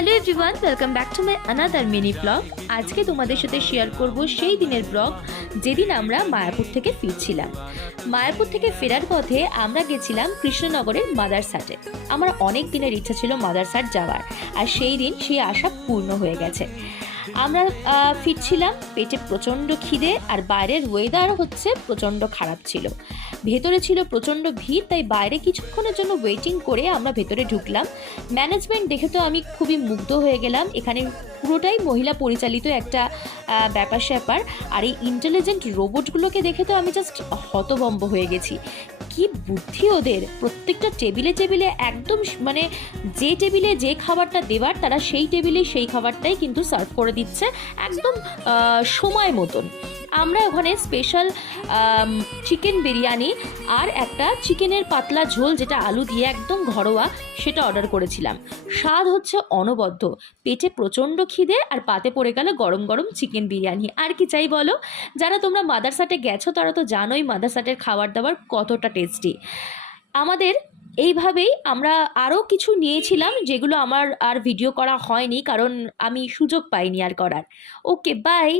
Hello everyone, welcome back to my another mini blog. আজকে তোমাদের সাথে শেয়ার করব সেই দিনের ব্লগ যেদিন আমরা মায়াপুর থেকে ফিরছিলাম। মায়াপুর থেকে ফেরার পথে আমরা গেছিলাম কৃষ্ণনগরের মাদারসাটে। আমার অনেক দিনের ইচ্ছা ছিল মাদারসাট যাওয়ার, আর সেই দিন সেই আশা পূর্ণ হয়ে গেছে। আমরা ফিরছিলাম, পেটে প্রচণ্ড খিদে, আর বাইরের ওয়েদার হচ্ছে প্রচণ্ড খারাপ ছিল। ভেতরে ছিল প্রচণ্ড ভিড়, তাই বাইরে কিছুক্ষণের জন্য ওয়েটিং করে আমরা ভেতরে ঢুকলাম। ম্যানেজমেন্ট দেখে তো আমি খুবই মুগ্ধ হয়ে গেলাম। এখানে পুরোটাই মহিলা পরিচালিত একটা ব্যাপার স্যাপার, আর এই ইন্টেলিজেন্ট রোবটগুলোকে দেখে তো আমি জাস্ট হতভম্ব হয়ে গেছি। কি বুদ্ধি ওদের! প্রত্যেকটা টেবিলে টেবিলে একদম মানে যে টেবিলে যে খাবারটা দেবার তারা সেই টেবিলে সেই খাবারটাই কিন্তু সার্ভ করে দিচ্ছে একদম সময় মতন। আমরা ওখানে স্পেশাল চিকেন বিরিয়ানি আর একটা চিকেনের পাতলা ঝোল, যেটা আলু দিয়ে একদম ঘরোয়া, সেটা অর্ডার করেছিলাম। স্বাদ হচ্ছে অনবদ্য, পেটে প্রচণ্ড খিদে, আর পাতে পড়ে গেল গরম গরম চিকেন বিরিয়ানি। আর কি চাই বলো? যারা তোমরা মাদারসাটে গেছো তারা তো জানোই মাদারসাটের খাবার দাবার কতটা টেস্টি। আমাদের এইভাবেই আমরা আরও কিছু নিয়েছিলাম, যেগুলো আমার আর ভিডিও করা হয়নি, কারণ আমি সুযোগ পাইনি আর করার। ওকে, বাই।